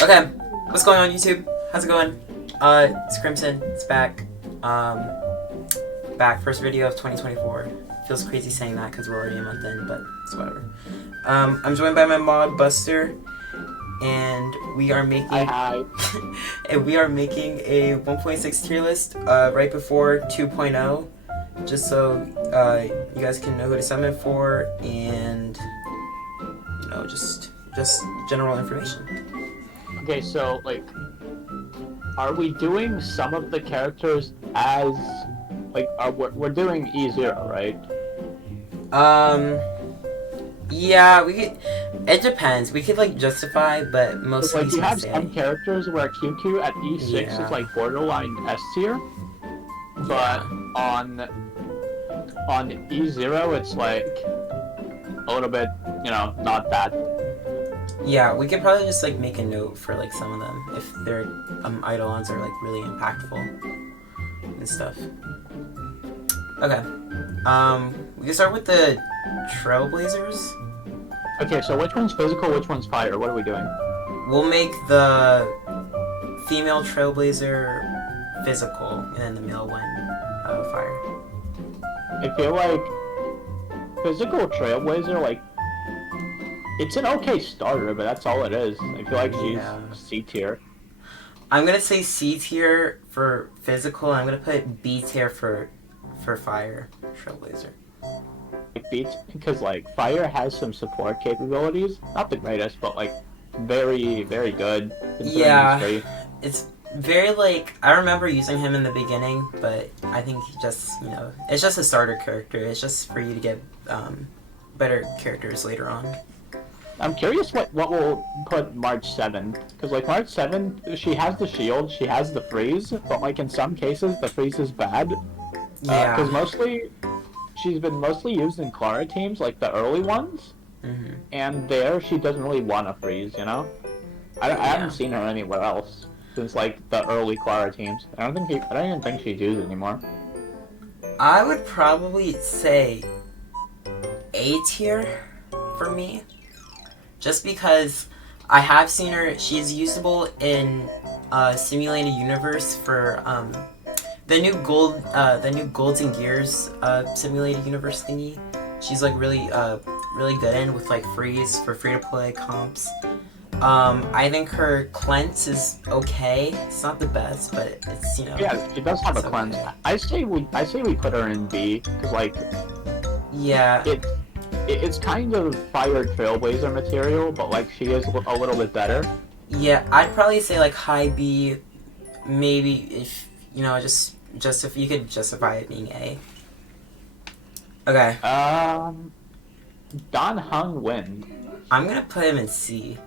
Okay, what's going on YouTube? How's it going? It's Crimson. It's back. Back. First video of 2024. Feels crazy saying that because we're already a month in, but it's whatever. I'm joined by my mod Buster, and we are making and we are making a 1.6 tier list right before 2.0, just so you guys can know who to summon for and just general information. Okay, so, like, are we doing some of the characters as, like, we're doing E0, right? Yeah, we could, it depends. We could, like, justify, but mostly Like, you have some characters where QQ at E6 is, like, borderline S tier, but on E0, it's, like, a little bit, not that. Yeah, we could probably just like make a note for like some of them if their eidolons are like really impactful and stuff. Okay. We can start with the Trailblazers. Okay, so which one's physical, which one's fire? What are we doing? We'll make the female Trailblazer physical and then the male one fire. I feel like physical Trailblazer, like, it's an okay starter, but that's all it is. I feel like she's C tier. I'm gonna say C tier for physical, and I'm gonna put B tier for fire Trailblazer. It beats because like fire has some support capabilities, not the greatest, but like very, very good. Yeah, it's very like I remember using him in the beginning, but I think he just it's just a starter character. It's just for you to get better characters later on. I'm curious what we'll put March 7, because like March 7, she has the shield, she has the freeze, but like in some cases the freeze is bad. Yeah. Because she's been mostly used in Clara teams, like the early ones, and there she doesn't really want to freeze, I haven't seen her anywhere else since like the early Clara teams. I don't even think she's used anymore. I would probably say A tier for me. Just because I have seen her, she's usable in Simulated Universe for the new Golds and Gears Simulated Universe thingy. She's like really good in with like freeze for free to play comps. I think her cleanse is okay. It's not the best, but it's Yeah, she does have a cleanse. Okay. I say we put her in B because like It's kind of fire Trailblazer material, but like she is a little bit better. Yeah, I'd probably say like high B, maybe if just if you could justify it being A. Okay. Don Hung Wind. I'm gonna put him in C.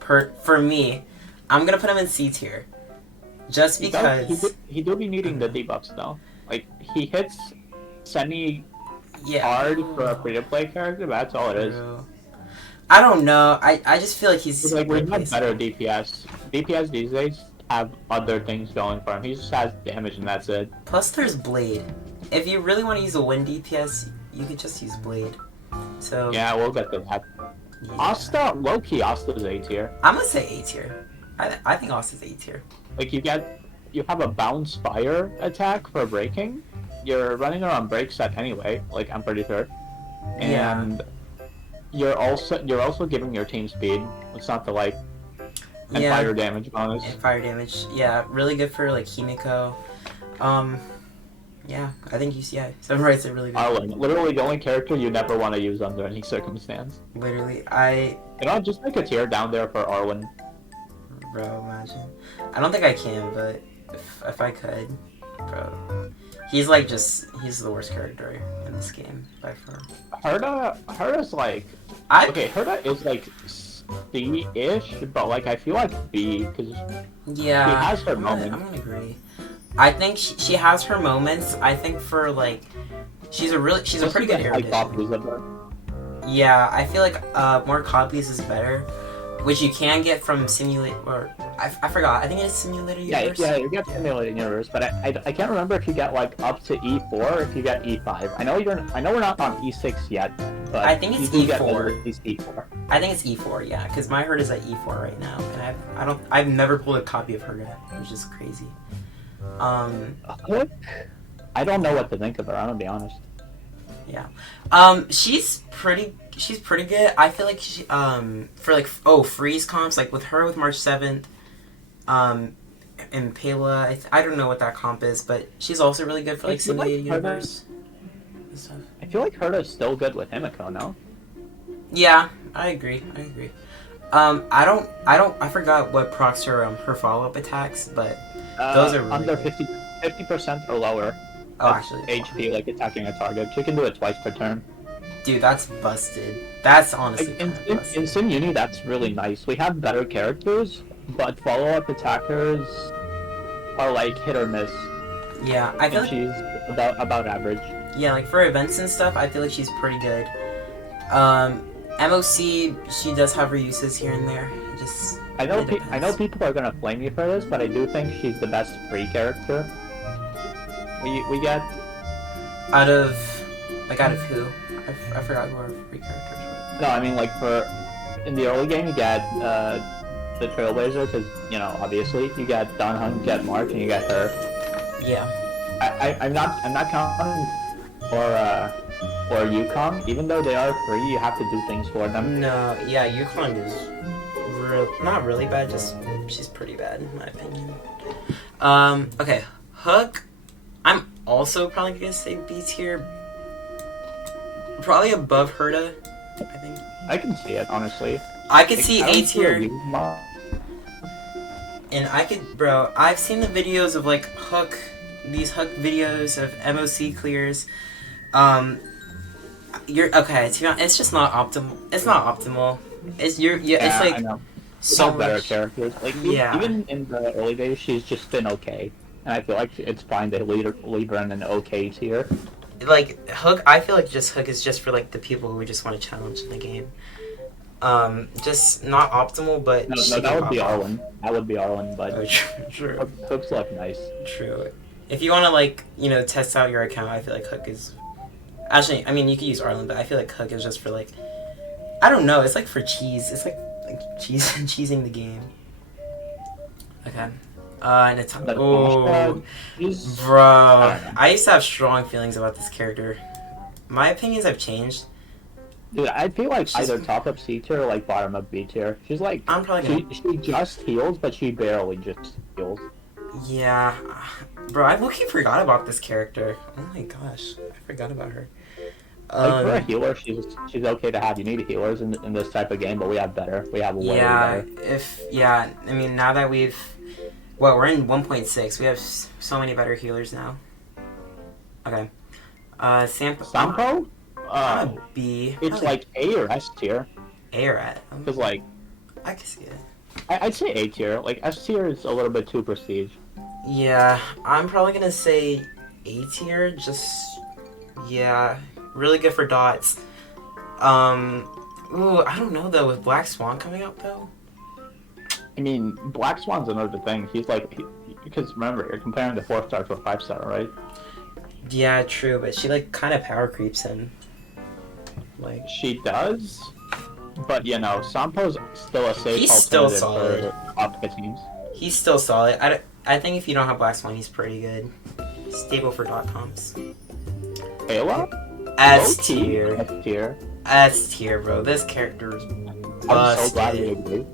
For me, I'm gonna put him in C tier, just because he do be needing the debuffs though. Like he hits semi. Hard for a free-to-play character, but that's all it is. I don't know. I just feel like he's like we have better DPS. DPS these days have other things going for him. He just has damage and that's it. Plus, there's Blade. If you really want to use a wind DPS, you could just use Blade. So yeah, we'll get to that. Yeah. Asta, low-key, Asta's A tier. I'm gonna say A tier. I think Asta's A tier. Like you have a bounce fire attack for breaking. You're running her on break set anyway, like I'm pretty sure, and you're also giving your team speed. It's not the like and fire damage bonus. And fire damage, yeah, really good for like Himiko. Yeah, I think Samurai's a really good. Arlen, literally the only character you never want to use under any circumstance. Literally, just make a tier down there for Arlen. Bro, imagine. I don't think I can, but if I could, bro. He's he's the worst character in this game by far. Herda's like Herda is like C-ish, but like I feel like B because she has her moments. I'm gonna agree. I think she has her moments. I think for like she's a pretty good hero. Copies of her. Yeah, I feel like more copies is better. which you can get from Simulate, or I forgot. I think it's Simulator Universe. Yeah, you get Simulator Universe, but I can't remember if you get like up to E4 or if you get E5. I know we're not on E6 yet, but I think it's you do E4. Get at least E4. I think it's E4, yeah, because my herd is at E4 right now, and I've never pulled a copy of Herda, which is crazy. I don't know what to think of her. I'm gonna be honest. Yeah, she's pretty good. I feel like she for like freeze comps, like with her with March 7th, and Payla. I don't know what that comp is, but she's also really good for like Simulated Universe and stuff. I feel like Herda's still good with Himiko, no? Yeah, I agree. I forgot what procs her follow-up attacks, but those are really under good. 50% or lower. Oh, actually, HP, like attacking a target. She can do it twice per turn. Dude, that's busted. That's honestly busted. In Sim Uni, that's really nice. We have better characters, but follow-up attackers are like hit or miss. Yeah, I feel like she's about average. Yeah, like for events and stuff, I feel like she's pretty good. MOC, she does have her uses here and there. It just I know people are gonna flame me for this, but I do think she's the best free character. We get out of who? I forgot who our free characters were. No, I mean like in the early game you get the Trailblazer, because obviously you get Danhun, you get March, and you get her. Yeah. I'm not counting or Yukong. Even though they are free, you have to do things for them. No, yeah, Yukong is not really bad. Just she's pretty bad in my opinion. Okay, Hook. I'm also probably gonna say B tier. Probably above Herda, I think. I can see it, honestly. I could see A tier. And bro, I've seen the videos of like these Hook videos of MOC clears. It's just not optimal. It's not optimal. It's like I know. So better much characters. Like even in the early days, she's just been okay. And I feel like it's fine to leave her in an okay tier. Like Hook, I feel like Hook is just for like the people who just want to challenge in the game. Just not optimal, but no, that would be Arwen. That would be Arwen, but true. Hook's like nice. True. If you want to like test out your account, I feel like Hook is. Actually, I mean you could use Arlen, but I feel like Hook is just for like. I don't know. It's like for cheese. It's like cheesing the game. Okay. Bro, I used to have strong feelings about this character. My opinions have changed. Dude, I feel like she's either top up C tier or like bottom up B tier. She's like she just heals, but she barely just heals. Yeah, bro, I low-key forgot about this character. Oh my gosh, I forgot about her. Like for a healer, she's okay to have. You need healers in this type of game, but we have better. We have way better. I mean, now that we're in 1.6, we have so many better healers now. Okay. Sampo? B. It's like A or S tier. A or S? Because like... I can see it. I'd say A tier. Like, S tier is a little bit too prestige. Yeah, I'm probably gonna say A tier, really good for dots. I don't know though, with Black Swan coming out though? I mean, Black Swan's another thing. He's like, because remember, you're comparing the 4-star to a 5-star, right? Yeah, true, but she like kind of power creeps him. Like she does, but Sampo's still a safe. He's still solid. For top teams. He's still solid. I think if you don't have Black Swan, he's pretty good. Stable for dot comps. Ayla? S tier. S tier. S tier, bro. This character is busted. I'm so glad we agree.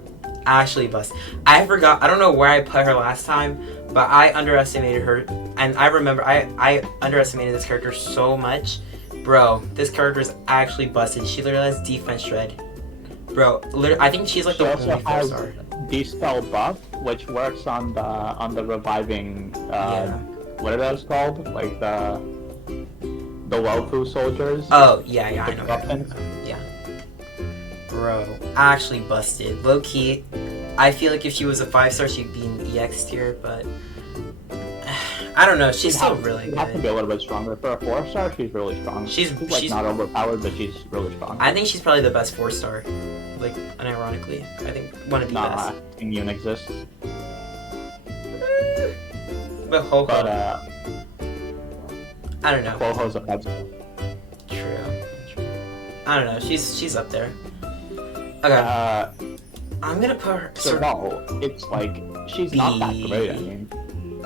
Actually busted. I forgot. I don't know where I put her last time, but I underestimated her. And I remember I underestimated this character so much. Bro, this character is actually busted. She literally has defense shred. Bro, I think she's like the only 4-star. Dispel buff, which works on the reviving. What are those called? Like the Welfu soldiers. Oh yeah, I know. Yeah. Bro, actually busted. Low key, I feel like if she was a 5-star, she'd be in EX tier, but I don't know. She's still really good. She has to be a little bit stronger. For a 4-star, she's really strong. She's like not overpowered, but she's really strong. I think she's probably the best 4-star. like unironically. I think one of the Nah, best. Tingyun exists. But Ho-Ho, But I don't know. Ho-Ho's a bad. True. I don't know. She's up there. Okay. I'm gonna put her. So no, it's like she's not that B. great. I mean,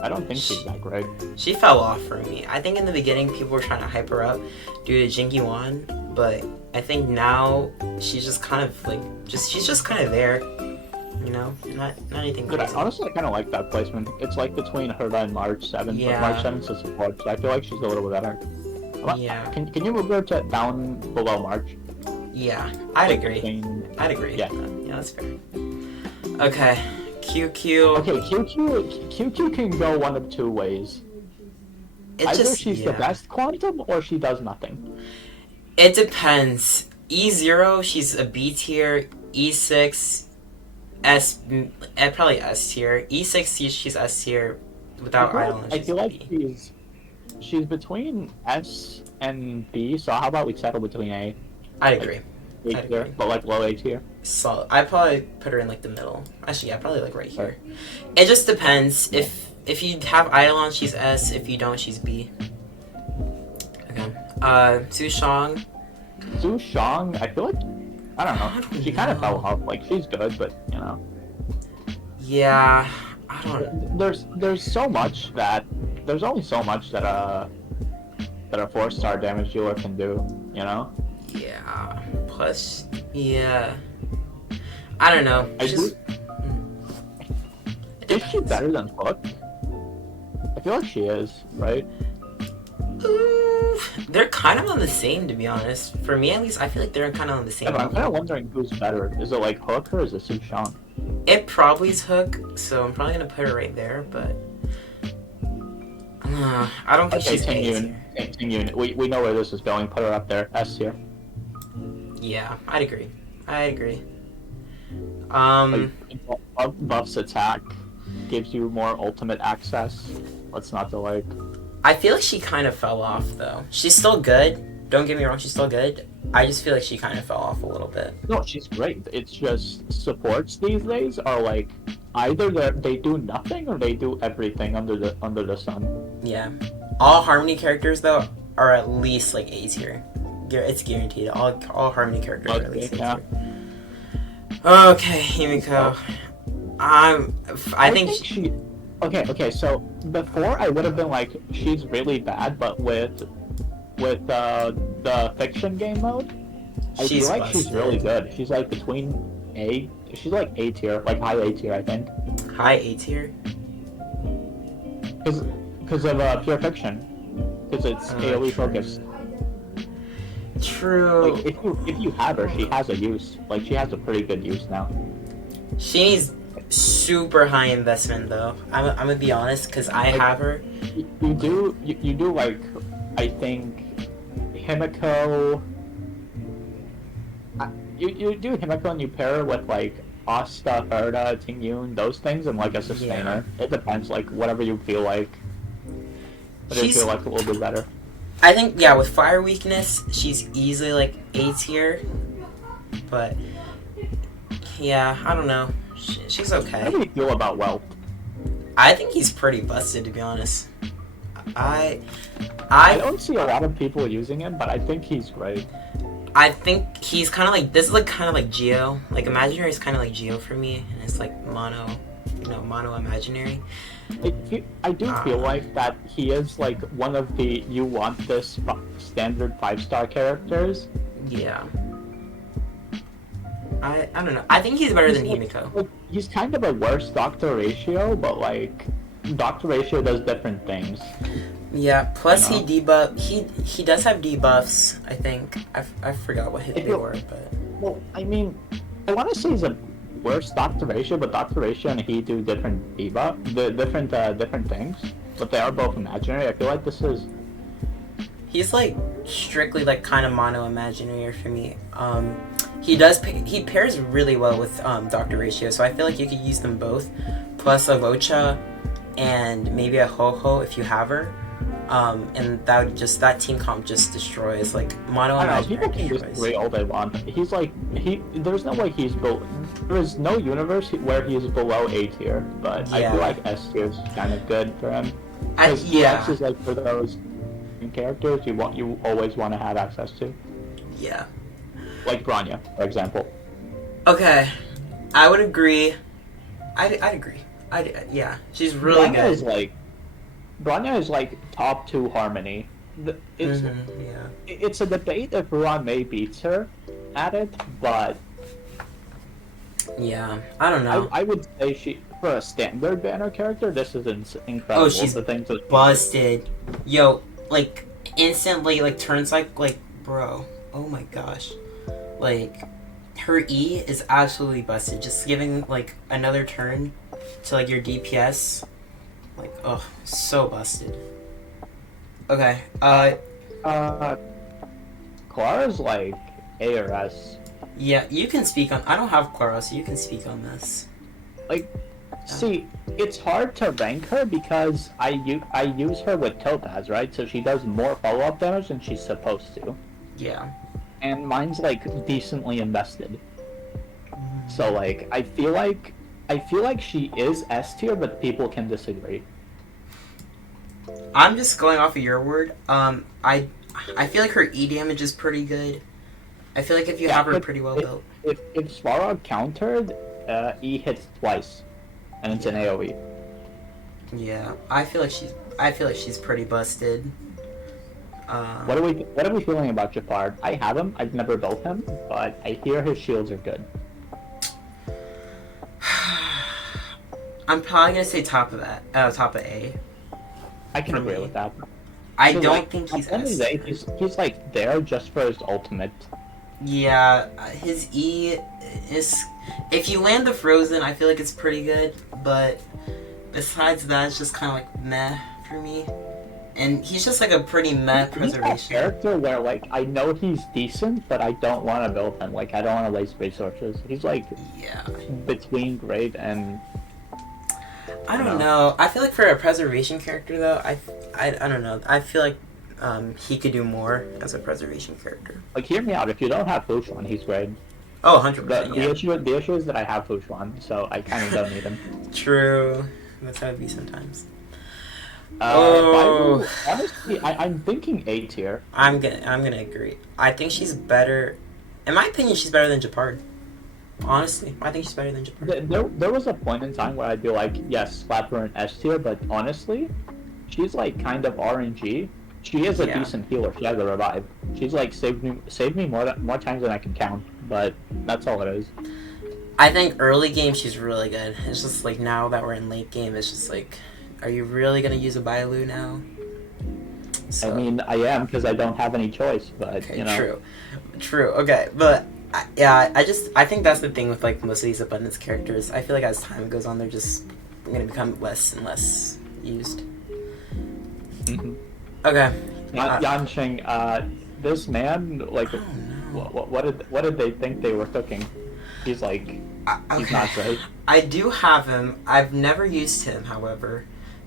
I don't think she's that great. She fell off for me. I think in the beginning people were trying to hype her up due to Jinky Wan, but I think now she's just kind of like she's just kind of there. You know, not anything But crazy. honestly, I kind of like that placement. It's like between Herda and March 7, Yeah. but March 7's a support, so I feel like she's a little bit better. Yeah. Can you move her to down below March? Yeah, I'd Like agree. between- I'd agree. Yeah. Yeah, that's fair. Okay, QQ. Okay, QQ can go one of two ways. It Either just she's the best quantum, or she does nothing. It depends. E0, she's a B tier. E6, probably S tier. E6, she's S tier without Idol. I feel like she's between S and B, so how about we settle between A? I'd agree. A I'd tier, agree. but like low A tier. So I'd probably put her in like the middle. Actually, yeah, probably like right here. It just depends. If you have Eidolon, she's S. If you don't, she's B. Okay. Su Shang. Su Shang, I feel like I don't know. I don't She kind of know. fell off. Like she's good, but you know. Yeah, I don't. There's so much that there's only so much that a 4-star damage dealer can do. You know. Yeah. Plus, yeah. I don't know. I Just, Is she better than Hook? I feel like she is, right? Ooh, they're kind of on the same, to be honest. For me, at least, I feel like they're kind of on the same Yeah, but I'm level. kind of wondering who's better. Is it like Hook or is it Su Shang? It probably is Hook, so I'm probably gonna put her right there. But I don't think Okay, she's A tier. Tingyun. We know where this is going. Put her up there. S tier. Yeah, I'd agree. Buffs attack, gives you more ultimate access. What's not to like? I feel like she kind of fell off though. She's still good. Don't get me wrong, she's still good. I just feel like she kind of fell off a little bit. No, she's great. It's just supports these days are like either they do nothing or they do everything under the sun. Yeah. All Harmony characters though are at least like A tier. It's guaranteed. All Harmony characters are at least A tier. Okay, Himiko. I think she. Okay. So before I would have been like she's really bad, but with the fiction game mode, I feel like she's really good. She's like between A. She's like A tier, like high A tier, I think. High A tier. Because of pure fiction, because it's AOE focused. True. Like if you have her, she has a use. Like she has a pretty good use now. She needs super high investment though. I'm gonna be honest, because I have her. You do like I think Himiko. You do Himiko and you pair her with like Asta, Herda, Tingyun, those things, and like a sustainer. Yeah. It depends, like whatever you feel like. Whatever you feel like a little bit better. I think with fire weakness, she's easily like A tier. But yeah, I don't know. She's okay. How do you feel about Wealth? I think he's pretty busted, to be honest. I don't see a lot of people using him, but I think he's great. I think he's kind of like, this is like kind of like Geo. Like Imaginary is kind of like Geo for me, and it's like mono Imaginary. I do feel like that he is like one of the you want this standard 5-star characters. Yeah. I don't know. I think he's better than Himiko. Like, he's kind of a worse Doctor Ratio, but like Doctor Ratio does different things. Yeah. Plus he does have debuffs. I think I forgot what they were, but. Well, I mean, I want to say he's a worse Doctor Ratio, but Doctor Ratio and he do different different things, but they are both imaginary. I feel like this is. He's like strictly like kind of mono imaginary for me. He pairs really well with Dr. Ratio, so I feel like you could use them both, plus a Vocha and maybe a Ho-Ho if you have her. And that team comp just destroys like mono I don't know. imaginary People can destroys. disagree all they want. He's like there's no way he's there is no universe where he's below A tier, but I feel like S tier is kind of good for him. Because S is like for those characters you always want to have access to. Yeah. Like Bronya, for example. Okay, I would agree. I'd agree. Yeah, she's really good. Bronya is like top 2 Harmony. It's a debate if Ruan Mei beats her at it, but yeah, I don't know. I would say for a standard banner character, this is incredible. Oh, she's busted. Yo, like instantly, like turns like bro. Oh my gosh, like her E is absolutely busted. Just giving like another turn to like your DPS. Like, oh, so busted. Okay, Clara's like A or S. Yeah, you can speak on. I don't have Clara, so you can speak on this. Like, see, it's hard to rank her because I use her with Topaz, right? So she does more follow-up damage than she's supposed to. Yeah. And mine's like decently invested. So like, I feel like she is S tier, but people can disagree. I'm just going off of your word. I feel like her E damage is pretty good. I feel like if you have her pretty well built. If Svarog countered, E hits twice, and it's an AOE. Yeah, I feel like she's pretty busted. What are we feeling about Jafar? I have him. I've never built him, but I hear his shields are good. I'm probably gonna say top of A. I can agree with that. I don't think he's S. He's like there just for his ultimate. Yeah, his E is. If you land the Frozen, I feel like it's pretty good, but besides that, it's just kind of like meh for me. And he's just like a pretty meh preservation. He's a character where like I know he's decent, but I don't want to build him. Like I don't want to waste resources. He's like between great and. I don't know. I feel like for a preservation character though, I don't know. I feel like he could do more as a preservation character. Like hear me out. If you don't have Fushuan, he's great. Oh, 100%. The issue is that I have Fushuan, so I kind of don't need him. True. That's how it be sometimes. Honestly, I'm thinking A tier. I'm gonna agree. I think she's better. In my opinion, she's better than Japard. Honestly, I think she's better than Japard. There was a point in time where I'd be like, yes, slap her in S tier, but honestly, she's like kind of RNG. She is a decent healer. She has a revive. She's like saved me more times than I can count. But that's all it is. I think early game she's really good. It's just like now that we're in late game, it's just like, are you really gonna use a Bailu now? So, I mean, I am because I don't have any choice. But okay, you know. True. Okay, but. I think that's the thing with like most of these abundance characters. I feel like as time goes on, they're just gonna become less and less used. Mm-hmm. Okay. Yanqing, this man, like, what did they think they were cooking? He's like, he's not great. I do have him. I've never used him, however,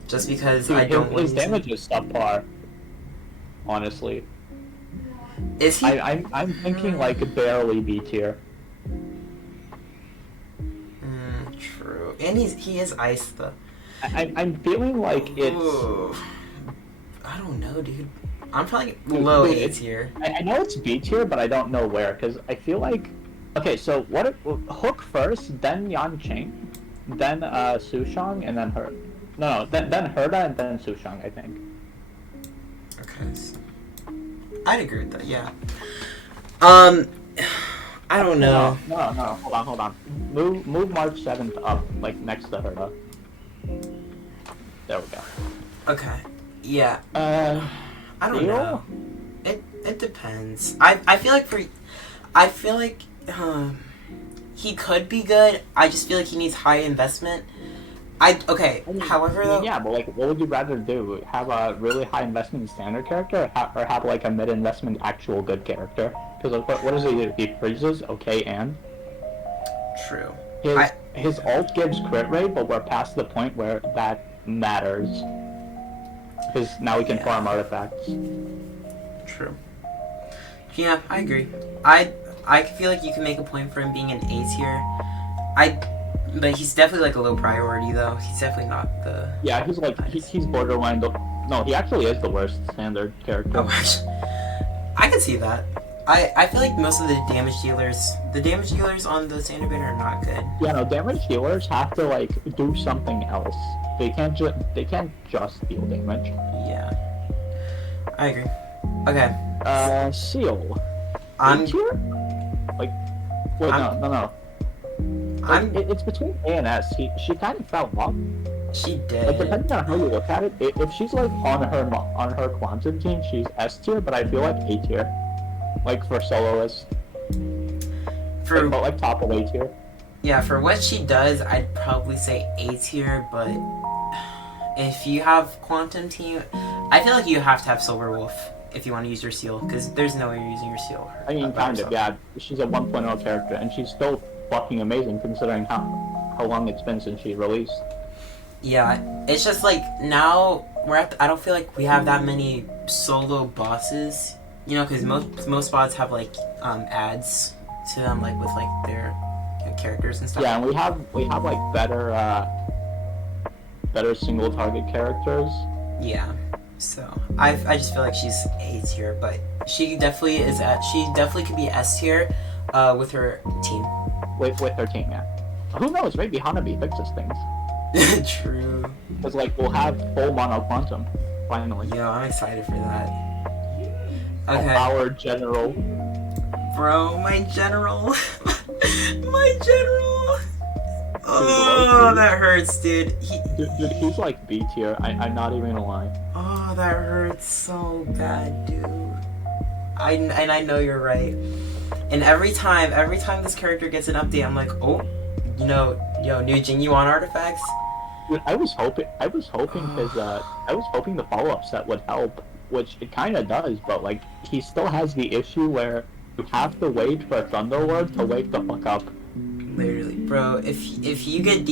just because I don't. His damage is subpar. Honestly. Is he? I'm thinking like barely B tier. True, and he is ice though. I'm feeling like it's. I don't know, dude. I'm probably low A tier. I know it's B tier, but I don't know where because I feel like. Okay, so what? Hook first, then Yanqing, then Sushang, and then her. No, then Herda, and then Sushang, I think. Okay. So I'd agree with that, yeah. I don't know. No, hold on. Move March 7th up, like next to Herda. There we go. Okay. Yeah. I don't know. It depends. I feel like he could be good. I just feel like he needs high investment. However, though... Yeah, but, like, what would you rather do? Have a really high investment standard character, or have like, a mid-investment actual good character? Because, like, what does he do? He freezes, okay, and? True. His ult gives crit rate, but we're past the point where that matters. because now we can farm artifacts. True. Yeah, I agree. I feel like you can make a point for him being an A tier. But he's definitely like a low priority though. He's definitely not the. Yeah, he's like he's borderline. No, he actually is the worst standard character. Oh, I can see that. I feel like most of the damage dealers on the standard banner are not good. Yeah, no, damage dealers have to like do something else. They can't just deal damage. Yeah, I agree. Okay. Seal. I'm tier? Like, wait, no. It's between A and S. She kind of fell off. She did. Like, depending on how you look at it, if she's like on her quantum team, she's S tier. But I feel like A tier, like for soloist. But like top of A tier. Yeah, for what she does, I'd probably say A tier. But if you have quantum team, I feel like you have to have Silver Wolf if you want to use your seal, because there's no way you're using your seal. I mean, kind of, yeah. She's a 1.0 character, and she's still fucking amazing considering how long it's been since she released. Yeah, it's just like now I don't feel like we have that many solo bosses, you know, because most spots have like ads to them, like with like their characters and stuff. Yeah, and we have like better single target characters. Yeah. So I just feel like she's A tier, but she definitely could be S tier, with her team. With her team, yeah. Who knows? Maybe Hanabi fixes things. True. Because like we'll have full mono quantum finally. Yo, I'm excited for that. Okay. Our general. Bro, my general. My general. Oh, that hurts, dude. Dude, he's like B tier. I'm not even gonna lie. Oh, that hurts so bad, dude. I know you're right. And every time this character gets an update, I'm like, oh, new Jing Yuan artifacts. Dude, I was hoping the follow-up set would help, which it kind of does, but like he still has the issue where you have to wait for Thunderlord to wake the fuck up. Literally, bro. If you get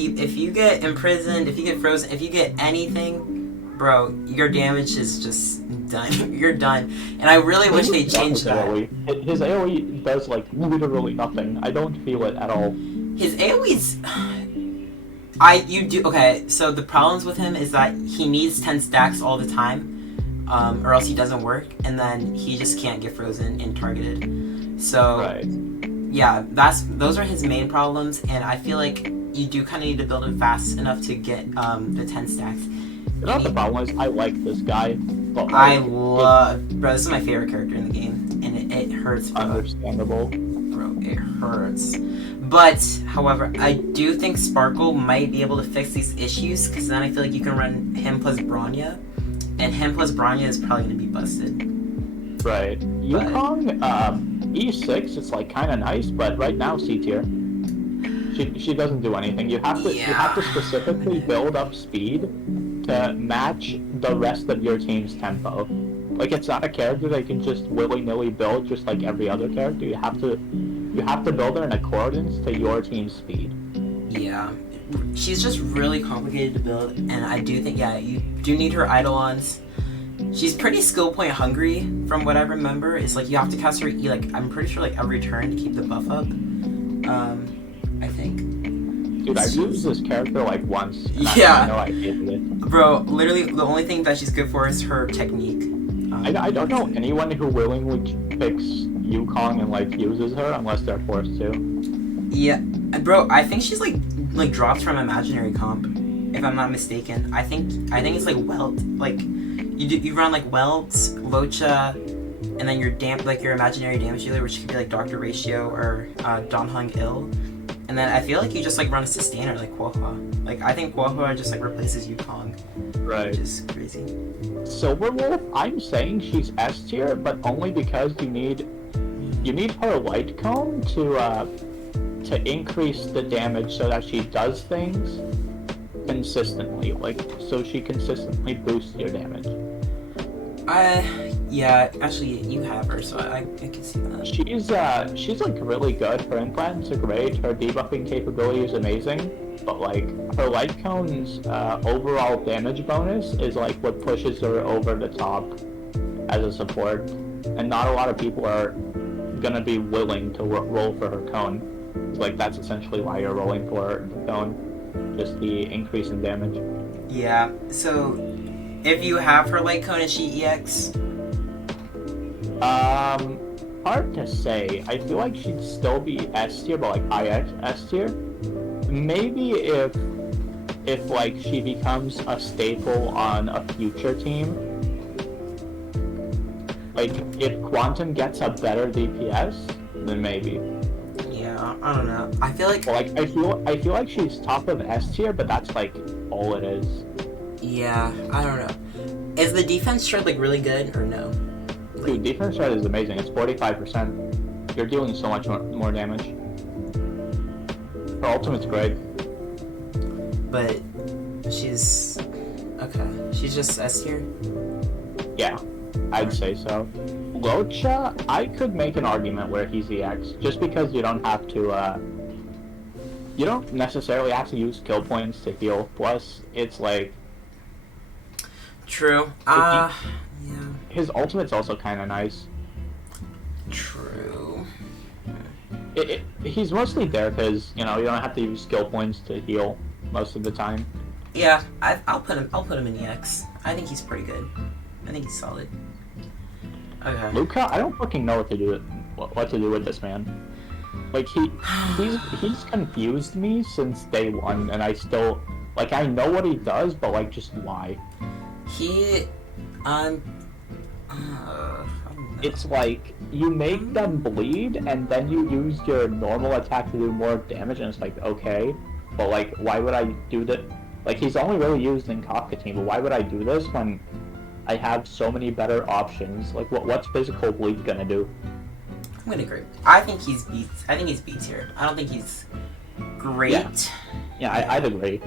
imprisoned, if you get frozen, if you get anything, bro, your damage is just done. You're done. And I really wish they changed that. His AoE does like literally nothing. I don't feel it at all. His AoE's. Okay, so the problems with him is that he needs 10 stacks all the time, or else he doesn't work, and then he just can't get frozen and targeted. So. Right. Yeah, those are his main problems, and I feel like you do kind of need to build him fast enough to get the 10 stacks. You know what the problem is? I like this guy. But bro, this is my favorite character in the game, and it hurts, bro. Understandable. Bro, it hurts. But, however, I do think Sparkle might be able to fix these issues, because then I feel like you can run him plus Bronya, and him plus Bronya is probably going to be busted. Right. Yukong, E6, it's like kind of nice, but right now C tier. She doesn't do anything. You have to specifically build up speed to match the rest of your team's tempo. Like it's not a character that you can just willy-nilly build just like every other character. You have to build her in accordance to your team's speed. Yeah. She's just really complicated to build, and I do think you do need her Eidolons. She's pretty skill point hungry, from what I remember. It's like you have to cast her E, like, I'm pretty sure, like, every turn to keep the buff up. I think. Dude, I've used this character, like, once. Yeah. I know I hated it. Bro, literally, the only thing that she's good for is her technique. I don't know anyone who willingly picks Yukong and, like, uses her unless they're forced to. Yeah. Bro, I think she's, like drops from Imaginary Comp, if I'm not mistaken. I think it's, like, Welt, like... You run like Welts, Locha, and then your imaginary damage dealer, which could be like Dr. Ratio or Don Hung Il. And then I feel like you just like run a sustainer like Guohua. Like I think Guohua just like replaces Yukong. Right. Which is crazy. Silverwolf, I'm saying she's S tier, but only because you need her light cone to increase the damage so that she does things consistently, like so she consistently boosts your damage. Yeah, actually, you have her, so I can see that. She's like really good. Her implants are great. Her debuffing capability is amazing. But like her light cone's overall damage bonus is like what pushes her over the top as a support, and not a lot of people are gonna be willing to roll for her cone. So, like that's essentially why you're rolling for the cone, just the increase in damage. Yeah. So, if you have her light cone, is she EX? Hard to say. I feel like she'd still be S tier, but like IX S tier. Maybe if like she becomes a staple on a future team. Like if Quantum gets a better DPS, then maybe. Yeah, I don't know. I feel like. Well, like I feel like she's top of S tier, but that's like all it is. Yeah, I don't know. Is the defense shred like really good or no? Dude, defense shred is amazing. It's 45%. You're dealing so much more damage. Her ultimate's great. But she's okay. She's just S tier. Yeah, I'd say so. Locha, I could make an argument where he's EX, just because you don't have to. You don't necessarily have to use skill points to heal. Plus, it's like. True. Yeah. Yeah. His ultimate's also kind of nice. True. He's mostly there because you don't have to use skill points to heal most of the time. Yeah, I'll put him in EX. I think he's pretty good. I think he's solid. Okay. Luca, I don't fucking know what to do with this man. Like he's confused me since day one, and I still like I know what he does, but like just why? He, It's like you make them bleed, and then you use your normal attack to do more damage, and it's like okay, but like why would I do that? Like he's only really used in Kafka team, but why would I do this when I have so many better options? Like what's physical bleed gonna do? I'm gonna agree. I think he's B tier. I don't think he's great. Yeah, I'd agree.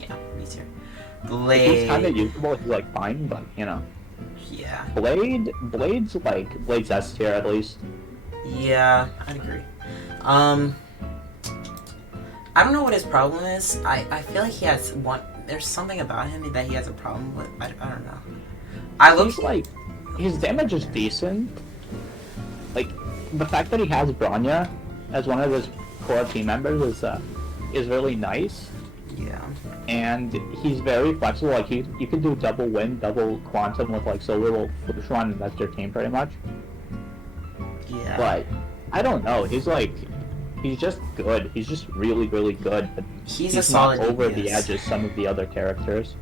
Yeah, B tier. Blade. Like, he's kind of usable. He's like fine, but Yeah. Blade's S tier at least. Yeah, I'd agree. I don't know what his problem is. I feel like he has one. There's something about him that he has a problem with. I don't know. He's like his damage is decent. Like the fact that he has Bronya as one of his core team members is really nice. Yeah. And he's very flexible. Like you can do double wind, double quantum with like so little Fushuan, and that's your team pretty much. Yeah. But I don't know. He's just good. He's just really, really good. But he's a solid not over DPS. the edge as some of the other characters.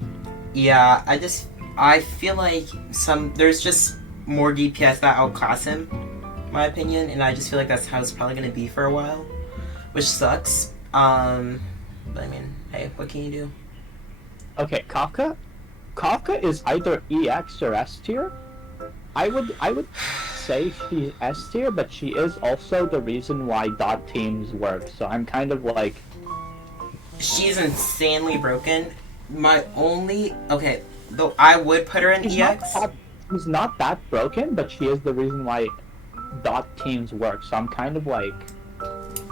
Yeah, I feel like there's just more DPS that outclass him, in my opinion, and I just feel like that's how it's probably gonna be for a while, which sucks. But I mean, hey, what can you do? Okay, Kafka. Kafka is either EX or S tier. I would say she's S tier, but she is also the reason why dot teams work. So I'm kind of like. She's insanely broken. Though I would put her in EX. She's not that broken, but she is the reason why dot teams work. So I'm kind of like.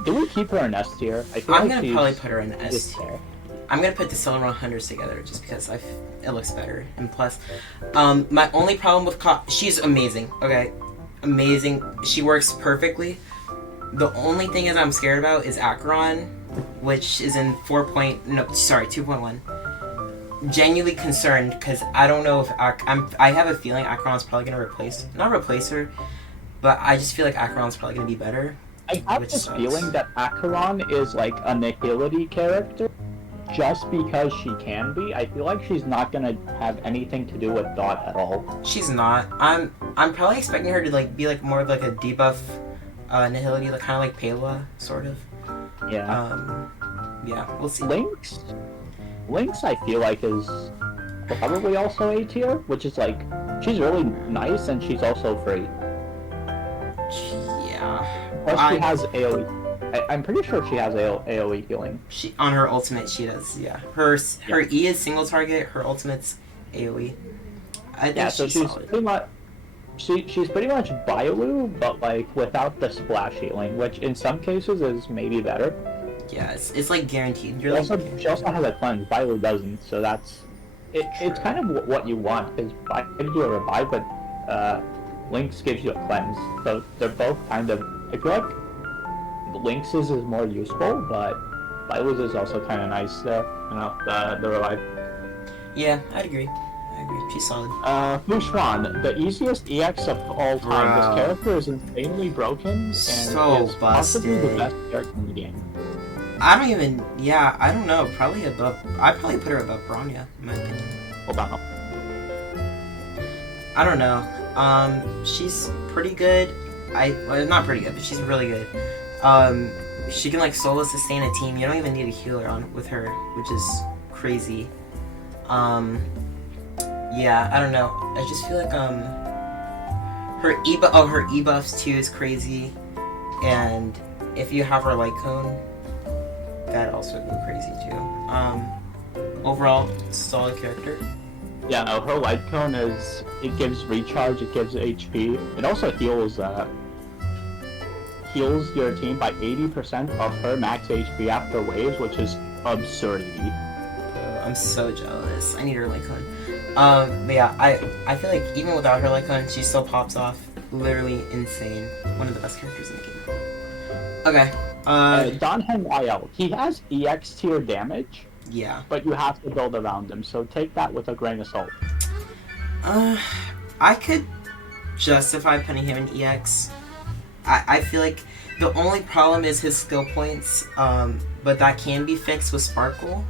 Do we keep her in S tier? I'm gonna probably put her in S tier. I'm gonna put the Celeron Hunters together just because it looks better. And plus, my only problem with she's amazing. Okay, amazing. She works perfectly. The only thing I'm scared about is Acheron, which is in 2.1. Genuinely concerned because I don't know if I have a feeling Acheron's probably gonna not replace her, but I just feel like Acheron's probably gonna be better. I have this feeling that Acheron is like a nihility character just because she can be. I feel like she's not gonna have anything to do with Dot at all. She's not. I'm probably expecting her to like be like more of like a debuff nihility, like kind of like Pela, sort of. Yeah. Yeah, we'll see. Lynx I feel like is probably also A tier, which is like she's really nice and she's also free. Yeah. Plus she has AoE. I'm pretty sure she has AoE healing. She on her ultimate she does. Yeah. Her E is single target. Her ultimate's AoE. I think so she's solid. pretty much. she's pretty much Bailu, but like without the splash healing, which in some cases is maybe better. Yeah, it's like guaranteed. She also has a cleanse. Bailu doesn't, so that's it's kind of what you want, because Bailu gives you a revive, but Lynx gives you a cleanse. So they're both kind of, I feel like Lynx's is more useful, but Bailu's is also kind of nice. The revive. Yeah, I'd agree. She's solid. Fushuan, the easiest EX of all time. This character is insanely broken and so is busted. possibly the best character in the game. I don't know. Probably above. I'd probably put her above Bronya, in my opinion. Hold on. I don't know. She's pretty good. Well, not pretty good, but she's really good. She can like solo sustain a team. You don't even need a healer with her, which is crazy. Yeah, I don't know. I just feel like her e-buffs too is crazy, and if you have her light cone, that also go crazy too. Overall, solid character. Yeah, no, her light cone it gives recharge, it gives HP. It also heals your team by 80% of her max HP after waves, which is absurdity. I'm so jealous. I need her light cone. But yeah, I feel like even without her light cone, she still pops off. Literally insane. One of the best characters in the game. Okay. Donhen YL. He has EX tier damage. Yeah. But you have to build around him, so take that with a grain of salt. I could justify putting him in EX. I feel like the only problem is his skill points, but that can be fixed with Sparkle.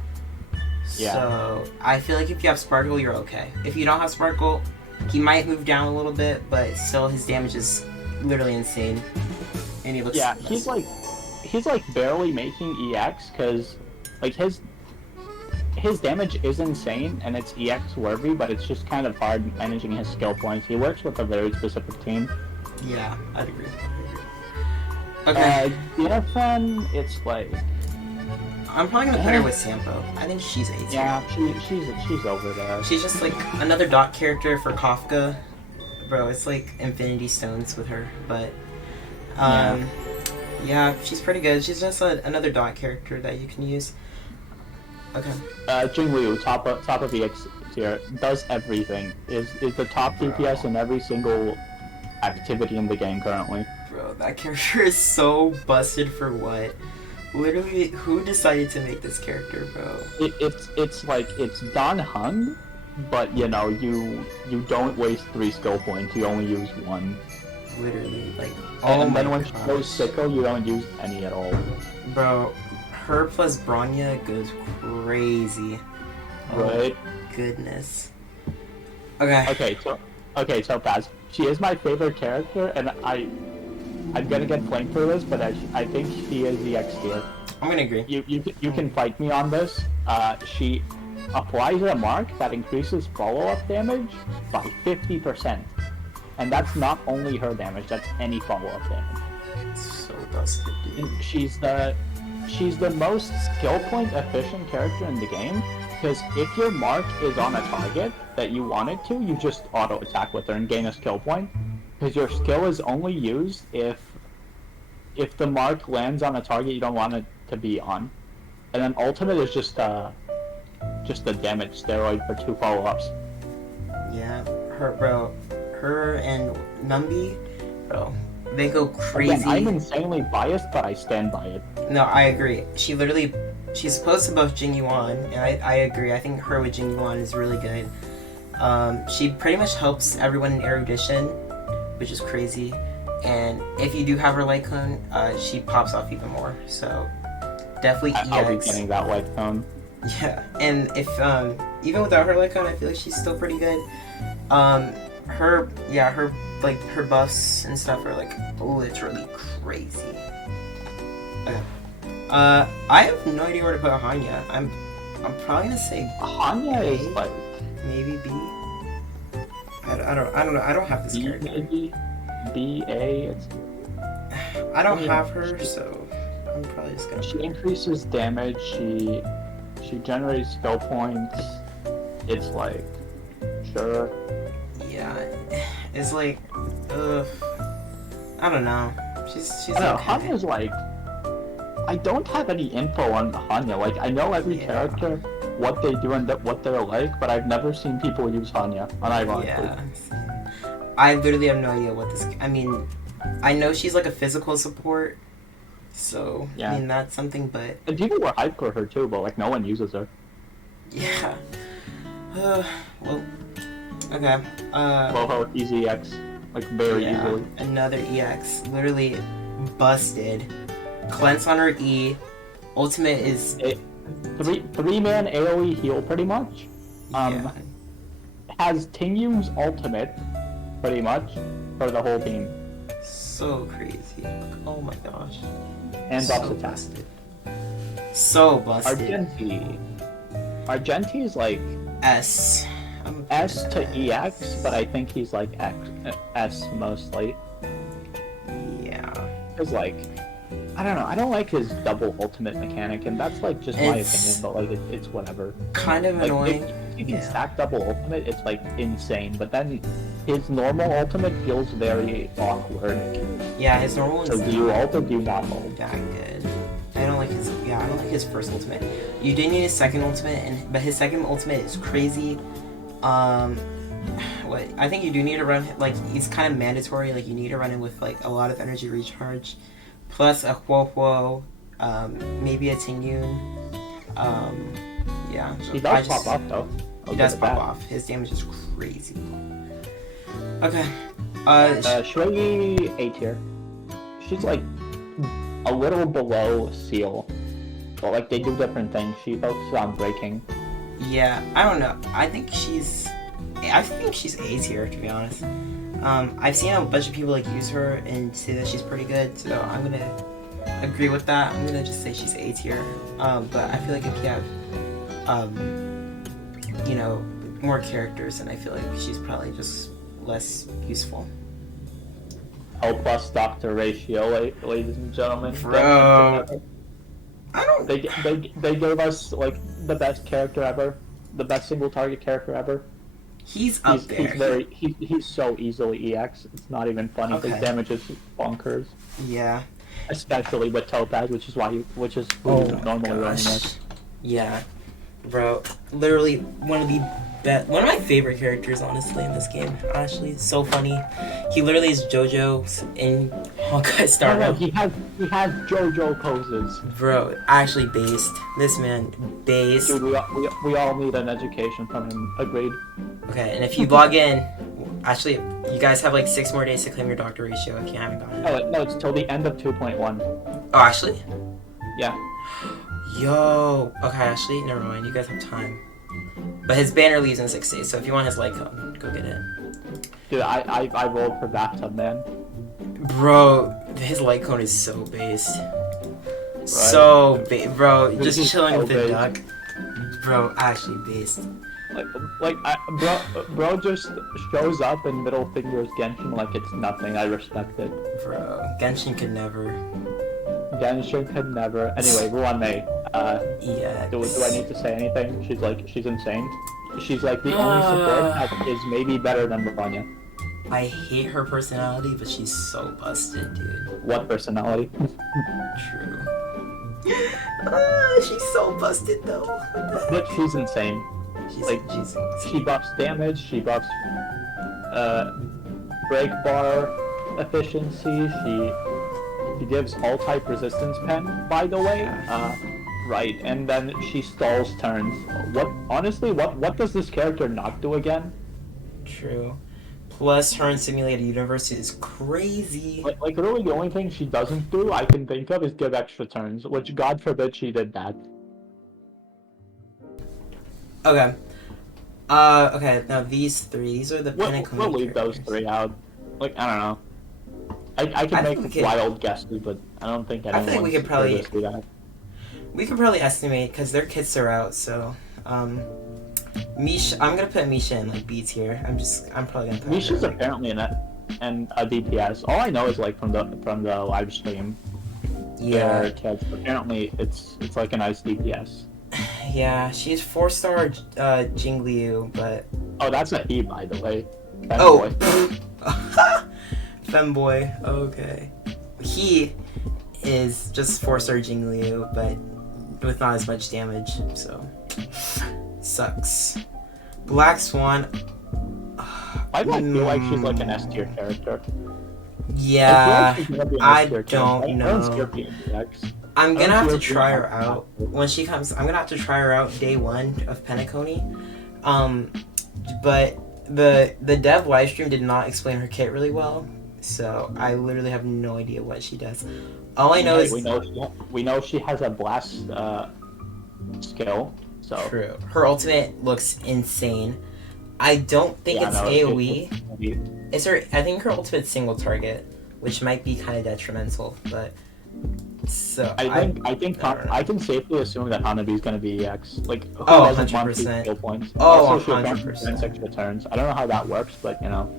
Yeah. So I feel like if you have Sparkle, you're okay. If you don't have Sparkle, he might move down a little bit, but still his damage is literally insane. And he looks he's like barely making EX, because like his damage is insane and it's EX worthy, but it's just kind of hard managing his skill points. He works with a very specific team. Yeah, I'd agree. Okay. Girafan, it's like I'm probably gonna put her with Sampo. I think she's A tier. Yeah, she's over there. She's just like another dot character for Kafka. Bro, it's like Infinity Stones with her, but yeah, she's pretty good. She's just another dot character that you can use. Okay. Jingliu, top of EX tier, does everything. Is the top DPS in every single activity in the game currently. Bro, that character is so busted for what? Literally, who decided to make this character, bro? It's Don Hung, but you know, you don't waste 3 skill points, you only use 1. Literally, like, and then when she goes sicko, you don't use any at all. Bro, her plus Bronya goes crazy. Right? Oh, goodness. Okay. Okay, so Paz, she is my favorite character, and I'm gonna get flamed for this, but I think she is the X tier. I'm gonna agree. You can fight me on this. She applies a mark that increases follow-up damage by 50%. And that's not only her damage, that's any follow-up damage. So busted, dude. And she's the most skill point efficient character in the game, because if your mark is on a target that you want it to, you just auto attack with her and gain a skill point. Because your skill is only used if the mark lands on a target you don't want it to be on. And then ultimate is just a damage steroid for 2 follow-ups. Yeah, her and Numbi, bro, they go crazy. Again, I'm insanely biased, but I stand by it. No, I agree. She's supposed to buff Jing Yuan, and I agree. I think her with Jing Yuan is really good. She pretty much helps everyone in erudition, which is crazy. And if you do have her light cone, she pops off even more. So definitely EX. I'll be getting that light cone. Yeah, and if even without her light cone, I feel like she's still pretty good. Her buffs and stuff are like literally crazy. Okay. I have no idea where to put Hanya. I'm probably gonna say Hanya is like maybe B. I don't know. I don't have this B, character. maybe B, A. I don't have her, so I'm probably just gonna. She increases damage. She generates skill points. It's like, sure. Yeah, is like, I don't know. She's I don't know, okay. Hanya's like, I don't have any info on Hanya. Like, I know every character, what they do and what they're like, but I've never seen people use Hanya, unironically. Yeah. I literally have no idea what this. I mean, I know she's like a physical support, so Yeah. I mean that's something, but And people were hyped for her too, but like no one uses her. yeah. Well, okay. Boho, easy X, like very easily. Another EX, literally busted. Cleanse on her E. Ultimate is Three-man AoE heal pretty much. yeah. Has Tingyun's ultimate pretty much for the whole team. So crazy. Oh my gosh. And So buffs attack. busted. So busted. Argenti is like S. S to EX, but I think he's like S mostly. Yeah. Cause like, I don't know, I don't like his double ultimate mechanic, and that's like just my opinion, but like it's whatever. Kind of Like, annoying. if you can stack double ultimate, it's like insane, but then his normal ultimate feels very awkward. Yeah, his normal one's So do you ult or do you not ult? that good. I don't like his. Yeah, I don't like his first ultimate. You do need his second ultimate, but his second ultimate is crazy. What I think you do need to run, like, it's kind of mandatory. Like, you need to run it with like a lot of energy recharge, plus a Huo, maybe a Tingyun. Yeah. He does pop off though. He does pop off. His damage is crazy. Okay. Shuei A tier. She's like a little below Seal, but like they do different things. She focuses on breaking. Yeah, I don't know. I think she's A tier, to be honest. I've seen a bunch of people like use her and say that she's pretty good, so I'm gonna agree with that. I'm gonna just say she's A tier. But I feel like if you have, you know, more characters, then I feel like she's probably just less useful. O plus Doctor ratio, ladies and gentlemen. Bro. I don't. They gave us like the best character ever, the best single target character ever. He's up there. He's so easily EX. It's not even funny. Okay. His damage is bonkers. Yeah. Especially with Topaz, which is normally running it. Yeah, bro. Literally one of my favorite characters, honestly, in this game. Honestly, so funny. He literally is JoJo in Honkai Star Rail. He has JoJo poses. Bro, actually based. This man based. Dude, we all need an education from him. Agreed. Okay, and if you log in, actually, you guys have like 6 more days to claim your doctor ratio. I haven't gotten it. No, it's till the end of 2.1. Oh, actually? Yeah. Yo. Okay, actually, never mind. You guys have time. But his banner leaves in 6 days, so if you want his light code, go get it. Dude, I rolled for Bathtub Man. Bro, his light cone is so based. Right. So bro, just chilling with the duck. Bro, actually based. Bro just shows up and middle fingers Genshin like it's nothing. I respect it. Bro, Genshin could never. Genshin could never. Anyway, Ruan-Mei. Yeah. Do I need to say anything? She's insane. She's like the only support that is maybe better than Vanya. I hate her personality, but she's so busted, dude. What personality? True. She's so busted though. But she's insane. She's she buffs damage, she buffs break bar efficiency, she gives all type resistance pen, by the way. Right, and then she stalls turns. What does this character not do again? True. Plus her in Simulated Universe is crazy. Like really the only thing she doesn't do I can think of is give extra turns, which God forbid she did that. Okay. Okay, now these are the Penacony We'll leave those 3 out. Like, I don't know. I can make wild guesses, but I don't think anyone. I think we could probably do that. We could probably estimate because their kits are out. So, Misha, I'm gonna put Misha in like B tier. I'm probably gonna put Misha's apparently and a DPS. All I know is like from the live stream. Yeah. Their kits. Apparently, it's like a nice DPS. Yeah, she's 4-star Jingliu, but oh, that's a he, by the way. Oh, Femboy. Okay. He is just 4-star Jingliu, but with not as much damage, so sucks. Black Swan. I don't feel like she's like an S tier character. Yeah, I don't know. I'm gonna have to try her out when she comes. I'm gonna have to try her out day 1 of Penacony. But the dev livestream did not explain her kit really well, so I literally have no idea what she does. All I know is we know she has a blast skill. So true. Her ultimate looks insane. I don't think it's AoE. It's her. I think her ultimate's single target, which might be kind of detrimental. But so I can safely assume that Hanabi's gonna be EX. Like 100%. Skill points. Oh, also, 100%. Extra turns. I don't know how that works, but you know.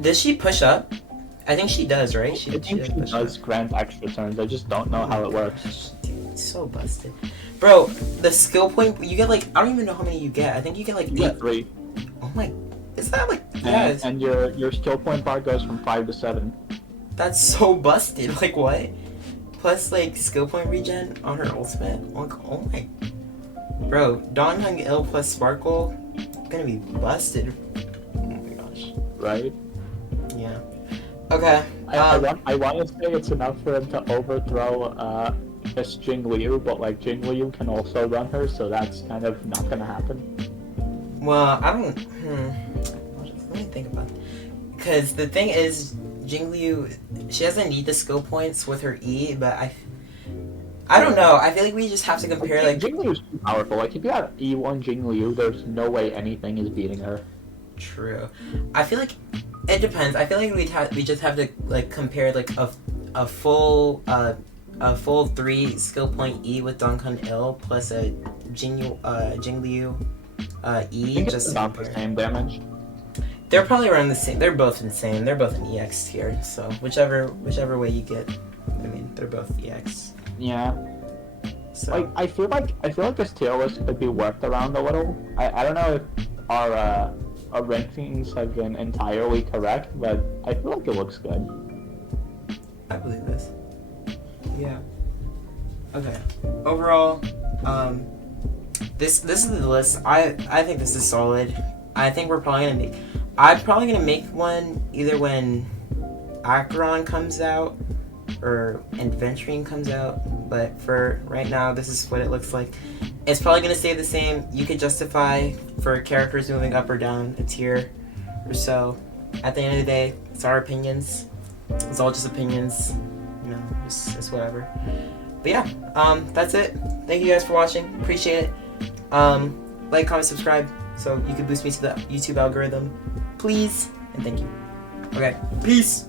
Does she push up? I think she does, right? I think she does grant extra turns. I just don't know how it works. Dude, it's so busted. Bro, the skill point, you get like, I don't even know how many you get. I think you get like 8. 3. Oh my, is that like, and your skill point bar goes from 5 to 7. That's so busted. Like what? Plus like skill point regen on her ultimate. Like, oh my. Bro, Don Hung Il plus Sparkle, gonna be busted. Oh my gosh. Right? Yeah. Okay. I want to say it's enough for him to overthrow this Jingliu, but like Jingliu can also run her, so that's kind of not gonna happen. Well, I don't. Let me think about it. Because the thing is, Jingliu, she doesn't need the skill points with her E, but I don't know. I feel like we just have to compare like. Jingliu's too powerful. Like if you have E1 Jingliu, there's no way anything is beating her. True. I feel like it depends. I feel like we just have to like compare like a full 3 skill point E with Donghun Il plus a Jingliu E. Just about the same damage. They're probably around the same. They're both insane. They're both an EX tier. So whichever way you get, I mean, they're both EX. Yeah. So like I feel like this tier list could be worked around a little. I don't know if our rankings have been entirely correct, but I feel like it looks good. I believe this. Yeah. Okay. Overall, this is the list. I think this is solid. I think I'm probably gonna make one either when Acheron comes out or Adventuring comes out. But for right now, this is what it looks like. It's probably gonna stay the same. You could justify for characters moving up or down a tier or so. At the end of the day, it's our opinions. It's all just opinions. You know, it's whatever. But yeah, that's it. Thank you guys for watching. Appreciate it. Like, comment, subscribe, so you can boost me to the YouTube algorithm. Please and thank you. Okay, peace.